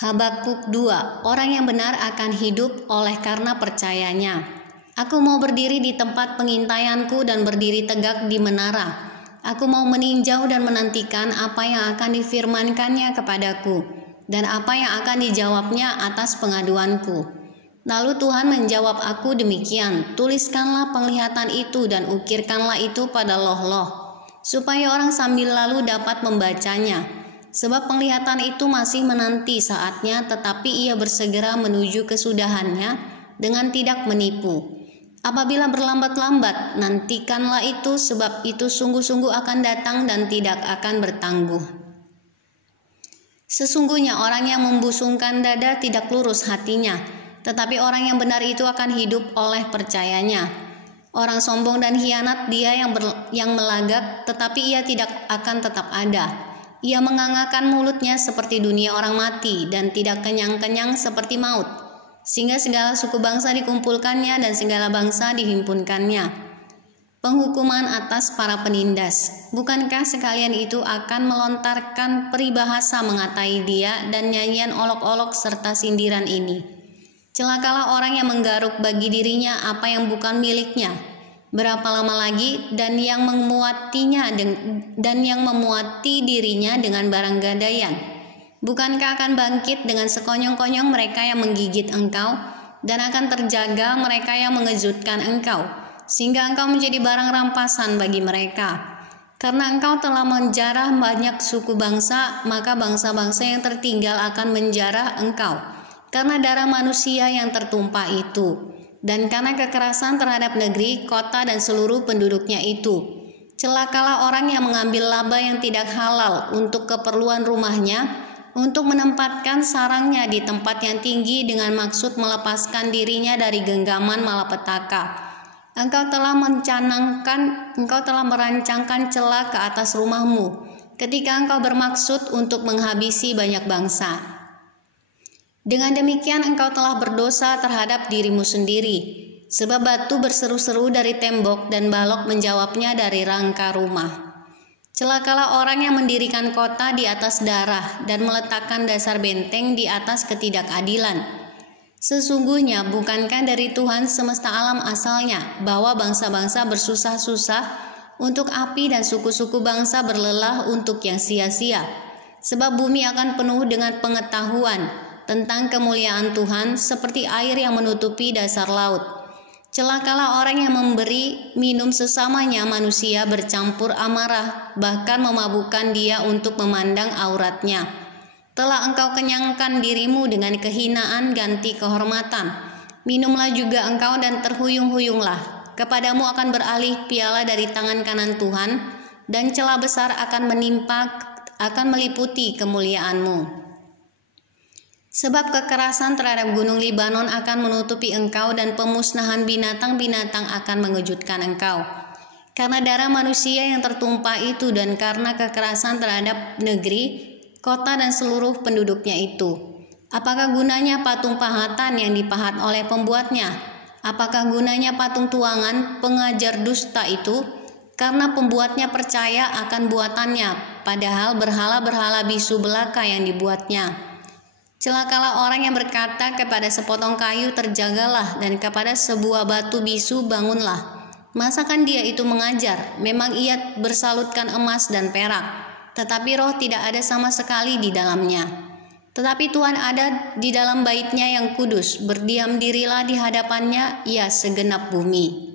Habakuk 2. Orang yang benar akan hidup oleh karena percayanya. Aku mau berdiri di tempat pengintaianku dan berdiri tegak di menara. Aku mau meninjau dan menantikan apa yang akan difirmankannya kepadaku, dan apa yang akan dijawabnya atas pengaduanku. Lalu Tuhan menjawab aku demikian, tuliskanlah penglihatan itu dan ukirkanlah itu pada loh-loh, supaya orang sambil lalu dapat membacanya. Sebab penglihatan itu masih menanti saatnya, tetapi ia bersegera menuju kesudahannya dengan tidak menipu. Apabila berlambat-lambat, nantikanlah itu, sebab itu sungguh-sungguh akan datang dan tidak akan bertangguh. Sesungguhnya orang yang membusungkan dada tidak lurus hatinya, tetapi orang yang benar itu akan hidup oleh percayanya. Orang sombong dan hianat dia yang melagak, tetapi ia tidak akan tetap ada. Ia mengangakkan mulutnya seperti dunia orang mati dan tidak kenyang-kenyang seperti maut, sehingga segala suku bangsa dikumpulkannya dan segala bangsa dihimpunkannya. Penghukuman atas para penindas. Bukankah sekalian itu akan melontarkan peribahasa mengatai dia dan nyanyian olok-olok serta sindiran ini? Celakalah orang yang menggaruk bagi dirinya apa yang bukan miliknya. Berapa lama lagi dan yang memuati dirinya dengan barang gadaian? Bukankah akan bangkit dengan sekonyong-konyong mereka yang menggigit engkau, dan akan terjaga mereka yang mengejutkan engkau, sehingga engkau menjadi barang rampasan bagi mereka. Karena engkau telah menjarah banyak suku bangsa, maka bangsa-bangsa yang tertinggal akan menjarah engkau, karena darah manusia yang tertumpah itu, dan karena kekerasan terhadap negeri, kota, dan seluruh penduduknya itu. Celakalah orang yang mengambil laba yang tidak halal untuk keperluan rumahnya, untuk menempatkan sarangnya di tempat yang tinggi dengan maksud melepaskan dirinya dari genggaman malapetaka. Engkau telah merancangkan celah ke atas rumahmu, ketika engkau bermaksud untuk menghabisi banyak bangsa. Dengan demikian engkau telah berdosa terhadap dirimu sendiri, sebab batu berseru-seru dari tembok dan balok menjawabnya dari rangka rumah. Celakalah orang yang mendirikan kota di atas darah dan meletakkan dasar benteng di atas ketidakadilan. Sesungguhnya bukankah dari Tuhan semesta alam asalnya bahwa bangsa-bangsa bersusah-susah untuk api dan suku-suku bangsa berlelah untuk yang sia-sia? Sebab bumi akan penuh dengan pengetahuan tentang kemuliaan Tuhan seperti air yang menutupi dasar laut. Celakalah orang yang memberi minum sesamanya manusia bercampur amarah, bahkan memabukkan dia untuk memandang auratnya. Telah engkau kenyangkan dirimu dengan kehinaan ganti kehormatan. Minumlah juga engkau dan terhuyung-huyunglah. Kepadamu akan beralih piala dari tangan kanan Tuhan, dan celah besar akan meliputi kemuliaanmu. Sebab kekerasan terhadap gunung Libanon akan menutupi engkau, dan pemusnahan binatang-binatang akan mengejutkan engkau. Karena darah manusia yang tertumpah itu, dan karena kekerasan terhadap negeri, kota, dan seluruh penduduknya itu. Apakah gunanya patung pahatan yang dipahat oleh pembuatnya? Apakah gunanya patung tuangan pengajar dusta itu? Karena pembuatnya percaya akan buatannya, padahal berhala-berhala bisu belaka yang dibuatnya. Celakalah orang yang berkata kepada sepotong kayu terjagalah, dan kepada sebuah batu bisu bangunlah. Masakan dia itu mengajar? Memang ia bersalutkan emas dan perak, tetapi roh tidak ada sama sekali di dalamnya. Tetapi Tuhan ada di dalam bait-Nya yang kudus, berdiam dirilah di hadapannya, ya segenap bumi.